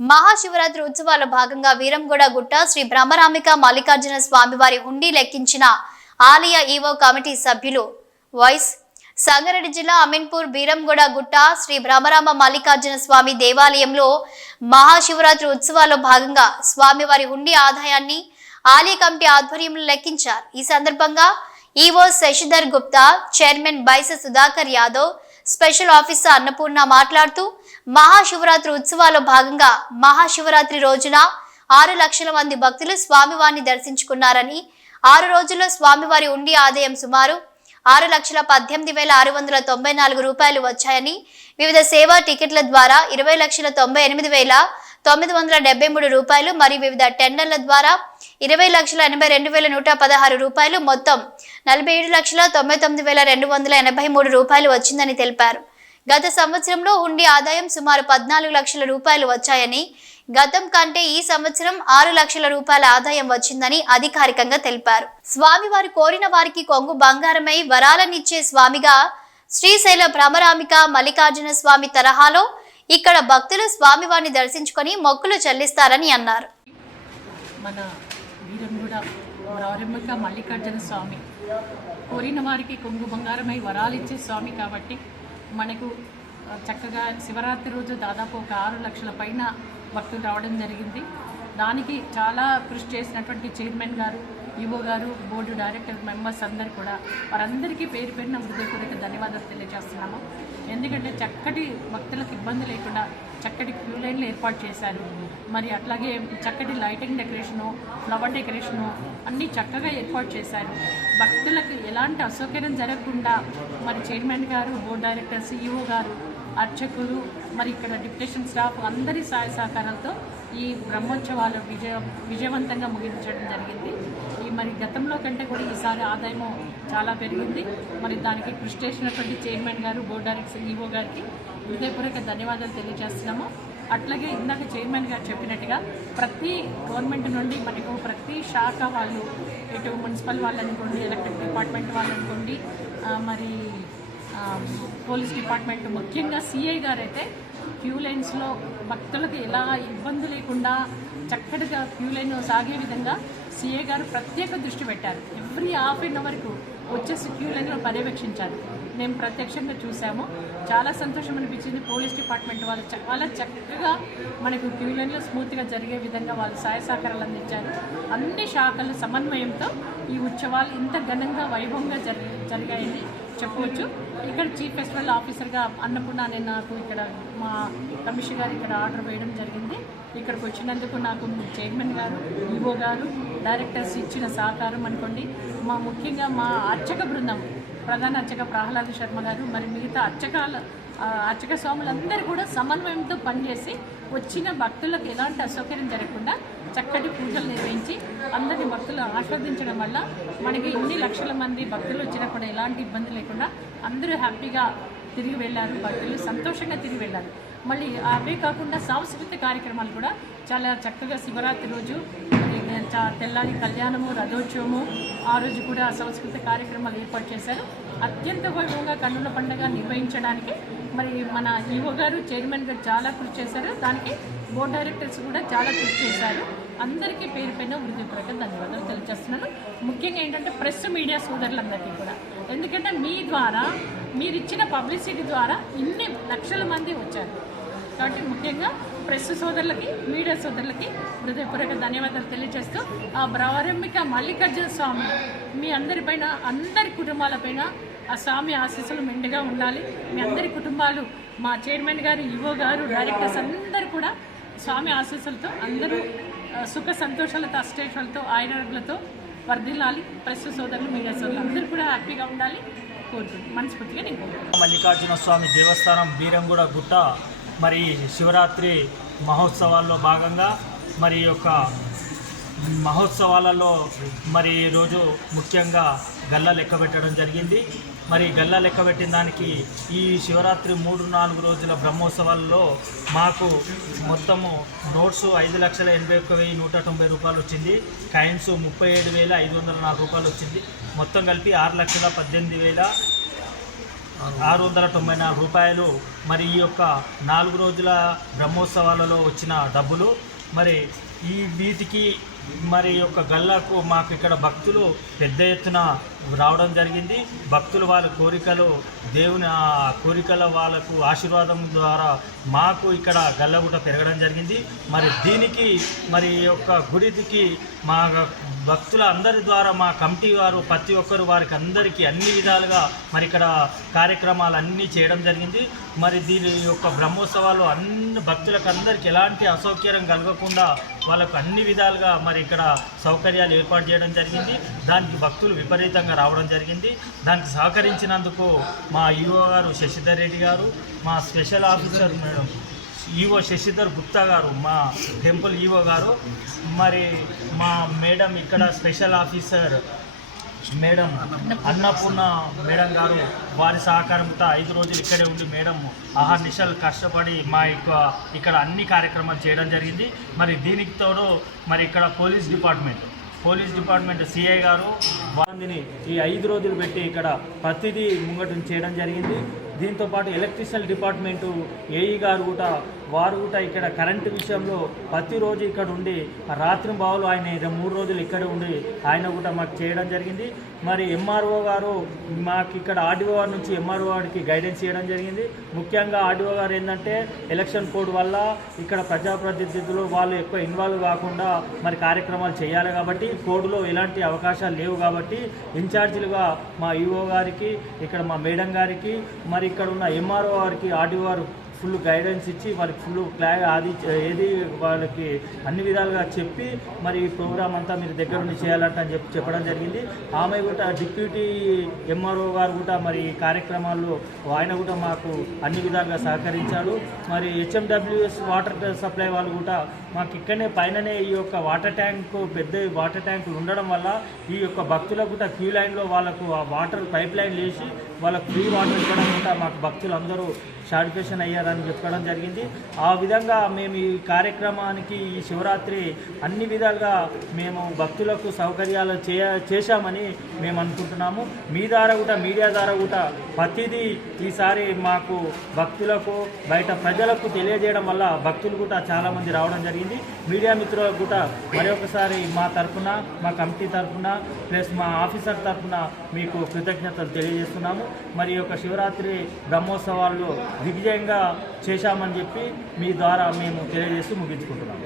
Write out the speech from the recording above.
మహాశివరాత్రి ఉత్సవాల భాగంగా వీరంగూడ గుట్ట శ్రీ బ్రహ్మరామిక మల్లికార్జున స్వామివారి హుండీ లెక్కించిన ఆలయ ఈవో కమిటీ సభ్యులు వైస్ సంగారెడ్డి జిల్లా అమీన్పూర్ బీరంగూడ గుట్ట శ్రీ భ్రమరామ మల్లికార్జున స్వామి దేవాలయంలో మహాశివరాత్రి ఉత్సవాల్లో భాగంగా స్వామివారి హుండీ ఆదాయాన్ని ఆలయ కమిటీ ఆధ్వర్యంలో లెక్కించారు. ఈ సందర్భంగా EO Sashidhar Gupta chairman Baisa Sudhakar Yadav special officer Annapurna మాట్లాడుతూ మహాశివరాత్రి ఉత్సవాల్లో భాగంగా మహాశివరాత్రి రోజున ఆరు లక్షల మంది భక్తులు స్వామివారిని దర్శించుకున్నారని ఆరు రోజుల్లో స్వామివారి ఉండి ఆదాయం సుమారు ఆరు లక్షల పద్దెనిమిది వేల ఆరు వందల తొంభై నాలుగు రూపాయలు వచ్చాయని వివిధ సేవా టికెట్ల ద్వారా ఇరవై లక్షల తొంభై ఎనిమిది వేల తొమ్మిది వందల డెబ్బై మూడు రూపాయలు మరియు వివిధ టెండర్ల ద్వారా ఇరవై లక్షల ఎనభై రెండు వేల నూట పదహారు రూపాయలు మొత్తం నలభై ఏడు లక్షల తొంభై తొమ్మిది వేల రెండు వందల ఎనభై మూడు రూపాయలు వచ్చిందని తెలిపారు. గత సంవత్సరంలో ఉండి ఆదాయం సుమారు పద్నాలుగు లక్షల రూపాయలు వచ్చాయని గతం కంటే ఈ సంవత్సరం ఆరు లక్షల రూపాయల ఆదాయం వచ్చిందని అధికారికంగా తెలిపారు. స్వామివారు కోరిన వారికి కొంగు బంగారమై వరాలనిచ్చే స్వామిగా శ్రీశైల భ్రమరామిక మల్లికార్జున స్వామి తరహాలో ఇక్కడ భక్తులు స్వామివారిని దర్శించుకొని మొక్కులు చెల్లిస్తారని అన్నారు. మన వీరంగూడ మల్లికార్జున స్వామి కోరిన వారికి కొంగు బంగారమై వరాలిచ్చే స్వామి కాబట్టి మనకు చక్కగా శివరాత్రి రోజు దాదాపు ఒక ఆరు లక్షల పైన భక్తులు రావడం జరిగింది. దానికి చాలా కృషి చేసినటువంటి చైర్మన్ గారు ఈవో గారు బోర్డు డైరెక్టర్ మెంబర్స్ అందరు కూడా వారందరికీ పేరు పేరున హృదయపూర్వక ధన్యవాదాలు తెలియజేస్తున్నాము. ఎందుకంటే చక్కటి భక్తులకు ఇబ్బంది లేకుండా చక్కటి క్యూ లైన్లు ఏర్పాటు చేశారు. మరి అట్లాగే చక్కటి లైటింగ్ డెకరేషను ఫ్లవర్ డెకరేషను అన్నీ చక్కగా ఏర్పాటు చేశారు. భక్తులకు ఎలాంటి అసౌకర్యం జరగకుండా మరి చైర్మన్ గారు బోర్డు డైరెక్టర్ సిఇఓ గారు అర్చకులు మరి ఇక్కడ డిప్యూటేషన్ స్టాఫ్ అందరి సహాయ సహకారాలతో ఈ బ్రహ్మోత్సవాలు విజయ విజయవంతంగా ముగించడం జరిగింది. ఈ మరి గతంలో కంటే కూడా ఈసారి ఆదాయము చాలా పెరిగింది. మరి దానికి కృషి చేసినటువంటి చైర్మన్ గారు బోర్డు డైరెక్టర్ ఈవో గారికి హృదయపూర్వక ధన్యవాదాలు తెలియజేస్తున్నాము. అట్లాగే ఇందాక చైర్మన్ గారు చెప్పినట్టుగా ప్రతి గవర్నమెంట్ నుండి మనకు ప్రతి శాఖ వాళ్ళు ఇటు మున్సిపల్ వాళ్ళు అనుకోండి ఎలక్ట్రిక్ డిపార్ట్మెంట్ వాళ్ళు అనుకోండి మరి పోలీస్ డిపార్ట్మెంట్ ముఖ్యంగా సిఐ గారు అయితే క్యూ లైన్స్లో భక్తులకు ఎలా ఇబ్బంది లేకుండా చక్కటిగా క్యూ లైన్ సాగే విధంగా సిఏ గారు ప్రత్యేక దృష్టి పెట్టారు. ఎవ్రీ హాఫ్ అన్ అవర్కు వచ్చేసి క్యూ లైన్లో పర్యవేక్షించారు. మేము ప్రత్యక్షంగా చూసాము. చాలా సంతోషం అనిపించింది. పోలీస్ డిపార్ట్మెంట్ వాళ్ళు చాలా చక్కగా మనకు క్యూ లైన్లో స్మూత్గా జరిగే విధంగా వాళ్ళు సహాయ సహకారాలు అందించారు. అన్ని శాఖల సమన్వయంతో ఈ ఉత్సవాలు ఇంత ఘనంగా వైభవంగా జరి జరిగాయని చెప్పవచ్చు ఇక్కడ చీఫ్ ఫెస్టివల్ ఆఫీసర్గా అన్నపూర్ణ అనే నాకు ఇక్కడ మా కమిషన్ గారు ఇక్కడ ఆర్డర్ వేయడం జరిగింది. ఇక్కడికి వచ్చినందుకు నాకు చైర్మన్ గారు ఈవో గారు డైరెక్టర్స్ ఇచ్చిన సహకారం అనుకోండి. మా ముఖ్యంగా మా అర్చక బృందం ప్రధాన అర్చక ప్రహ్లాద్ శర్మ గారు మరి మిగతా అర్చకాల అర్చక స్వాములందరూ కూడా సమన్వయంతో పనిచేసి వచ్చిన భక్తులకు ఎలాంటి అసౌకర్యం జరగకుండా చక్కటి పూజలు నిర్వహించి అందరి భక్తులు ఆస్వాదించడం వల్ల మనకి ఎన్ని లక్షల మంది భక్తులు వచ్చినా కూడా ఎలాంటి ఇబ్బంది లేకుండా అందరూ హ్యాపీగా తిరిగి వెళ్ళారు భక్తులు సంతోషంగా తిరిగి వెళ్ళారు. మళ్ళీ అవే కాకుండా సాంస్కృతిక కార్యక్రమాలు కూడా చాలా చక్కగా శివరాత్రి రోజు తెల్లారి కళ్యాణము రథోత్సవము ఆ రోజు కూడా సాంస్కృతిక కార్యక్రమాలు ఏర్పాటు చేశారు. అత్యంత వైభవంగా కన్నుల పండుగ నిర్వహించడానికి మరి మన ఈవో గారు చైర్మన్ గారు చాలా కృషి చేశారు. దానికి బోర్డ్ డైరెక్టర్స్ కూడా చాలా కృషి చేశారు. అందరికీ పేరు పైన హృదయపూర్వక ధన్యవాదాలు తెలియజేస్తున్నాను. ముఖ్యంగా ఏంటంటే ప్రెస్ మీడియా సోదరులందరికీ కూడా. ఎందుకంటే మీ ద్వారా మీరు ఇచ్చిన పబ్లిసిటీ ద్వారా ఇన్ని లక్షల మంది వచ్చారు. కాబట్టి ముఖ్యంగా ప్రెస్ సోదరులకి మీడియా సోదరులకి హృదయపూర్వక ధన్యవాదాలు తెలియజేస్తూ ఆ బ్రవరంబిక మల్లికార్జున స్వామి మీ అందరిపైన అందరి కుటుంబాలపైన ఆ స్వామి ఆశీస్సులు మెండుగా ఉండాలి. మీ అందరి కుటుంబాలు మా చైర్మన్ గారు ఈవో గారు డైరెక్టర్స్ అందరూ కూడా స్వామి ఆశీస్సులతో అందరూ సుఖ సంతోషాలతో అష్టేషాలతో ఆయనలతో వర్ధిల్లాలి. ప్రస్తుత సోదరులు మీడియా సోదరులు అందరూ కూడా హ్యాపీగా ఉండాలి. కోరుకుంటున్నాను మనస్ఫూర్తిగా నేను మల్లికార్జున స్వామి దేవస్థానం బీరంగూడ గుట్ట మరి శివరాత్రి మహోత్సవాల్లో భాగంగా మరి యొక్క మహోత్సవాలలో మరి ఈరోజు ముఖ్యంగా గల్ల లెక్క పెట్టడం జరిగింది. మరి గల్ల లెక్క పెట్టిన దానికి ఈ శివరాత్రి మూడు నాలుగు రోజుల బ్రహ్మోత్సవాల్లో మాకు మొత్తము నోట్స్ ఐదు లక్షల ఎనభై ఒక్క వెయ్యి నూట తొంభై రూపాయలు వచ్చింది. కాయిన్స్ ముప్పై ఏడు వేల ఐదు వందల నాలుగు రూపాయలు వచ్చింది. మొత్తం కలిపి ఆరు లక్షల పద్దెనిమిది వేల ఆరు వందల తొంభై నాలుగు రూపాయలు. మరి ఈ యొక్క నాలుగు రోజుల బ్రహ్మోత్సవాలలో వచ్చిన డబ్బులు. మరి ఈ వీటికి మరి యొక్క గల్లాకు మాకు ఇక్కడ భక్తులు పెద్ద ఎత్తున రావడం జరిగింది. భక్తులు వాళ్ళ కోరికలు దేవుని ఆ కోరికల వాళ్ళకు ఆశీర్వాదం ద్వారా మాకు ఇక్కడ గల్లగుట పెరగడం జరిగింది. మరి దీనికి మరి యొక్క గుడికి మా భక్తుల అందరి ద్వారా మా కమిటీ వారు ప్రతి ఒక్కరు వారికి అందరికీ అన్ని విధాలుగా మరి ఇక్కడ కార్యక్రమాలు అన్నీ చేయడం జరిగింది. మరి దీని యొక్క బ్రహ్మోత్సవాలు అన్ని భక్తులకు అందరికీ ఎలాంటి అసౌకర్యం కలగకుండా వాళ్ళకు అన్ని విధాలుగా మరి ఇక్కడ సౌకర్యాలు ఏర్పాటు చేయడం జరిగింది. దానికి భక్తులు విపరీతంగా రావడం జరిగింది. దానికి సహకరించినందుకు మా ఈఓ గారు శశిధర్ రెడ్డి గారు మా special officer madam EO Sashidhar Gupta garu మా టెంపుల్ ఈవో గారు. మరి మా మేడం ఇక్కడ special officer madam Annapurna madam garu వారి సహకారంతో ఐదు రోజులు ఇక్కడే ఉండి మేడం ఆహా నిశలు కష్టపడి మా యొక్క ఇక్కడ అన్ని కార్యక్రమాలు చేయడం జరిగింది. మరి దీనికి తోడు మరి ఇక్కడ police department police department CI garu వారిని ఈ ఐదు రోజులు పెట్టి ఇక్కడ ప్రతిదీ ముంగటం చేయడం జరిగింది. దీంతో పాటు ఎలక్ట్రిషియల్ డిపార్ట్మెంటు ఏఈ గారు కూడా వారు కూడా ఇక్కడ కరెంటు విషయంలో ప్రతిరోజు ఇక్కడ ఉండి రాత్రి బావులు ఆయన మూడు రోజులు ఇక్కడ ఉండి ఆయన కూడా మాకు చేయడం జరిగింది. మరి ఎంఆర్ఓ గారు మాకు ఇక్కడ ఆర్డీఓ గారి నుంచి ఎంఆర్ఓ గారికి గైడెన్స్ చేయడం జరిగింది. ముఖ్యంగా ఆర్డీఓ గారు ఏంటంటే ఎలక్షన్ కోడ్ వల్ల ఇక్కడ ప్రజాప్రతినిధులు వాళ్ళు ఎక్కువ ఇన్వాల్వ్ కాకుండా మరి కార్యక్రమాలు చేయాలి కాబట్టి కోడ్లో ఎలాంటి అవకాశాలు లేవు కాబట్టి ఇన్ఛార్జీలుగా మా ఈఓ గారికి ఇక్కడ మా మేడం గారికి మరి ఇక్కడ ఉన్న ఎంఆర్ఓ గారికి ఆర్డీఓ గారు ఫుల్ గైడెన్స్ ఇచ్చి వాళ్ళకి ఫుల్ క్లా అది ఏది వాళ్ళకి అన్ని విధాలుగా చెప్పి మరి ఈ ప్రోగ్రామ్ అంతా మీరు దగ్గర నుండి చేయాలంట అని చెప్పి చెప్పడం జరిగింది. ఆమె కూడా డిప్యూటీ ఎంఆర్ఓ గారు కూడా మరి ఈ కార్యక్రమాల్లో ఆయన కూడా మాకు అన్ని విధాలుగా సహకరించాడు. మరి హెచ్ఎండబ్ల్యూఎస్ వాటర్ సప్లై వాళ్ళు కూడా మాకు ఇక్కడనే పైననే ఈ యొక్క వాటర్ ట్యాంక్ పెద్ద వాటర్ ట్యాంకులు ఉండడం వల్ల ఈ యొక్క భక్తులకు కూడా క్యూ లైన్లో వాళ్ళకు ఆ వాటర్ పైప్ లైన్ వేసి వాళ్ళకు ఫ్రీ వాటర్ ఇవ్వడం కూడా మాకు భక్తులు అందరూ సాటిస్ఫాక్షన్ అయ్యారని చెప్పడం జరిగింది. ఆ విధంగా మేము ఈ కార్యక్రమానికి ఈ శివరాత్రి అన్ని విధాలుగా మేము భక్తులకు సౌకర్యాలు చేయ చేశామని మేము అనుకుంటున్నాము. మీ ద్వారా కూడా మీడియా ద్వారా కూడా ప్రతిదీ ఈసారి మాకు భక్తులకు బయట ప్రజలకు తెలియజేయడం వల్ల భక్తులు కూడా చాలామంది రావడం జరిగింది. మీడియా మిత్రులకు కూడా మరొకసారి మా తరఫున మా కమిటీ తరఫున ప్లస్ మా ఆఫీసర్ తరఫున మీకు కృతజ్ఞతలు తెలియజేస్తున్నాము. మరి యొక్క శివరాత్రి బ్రహ్మోత్సవాల్లో దిగ్విజయంగా చేశామని చెప్పి మీ ద్వారా మేము తెలియజేస్తూ ముగించుకుంటున్నాం.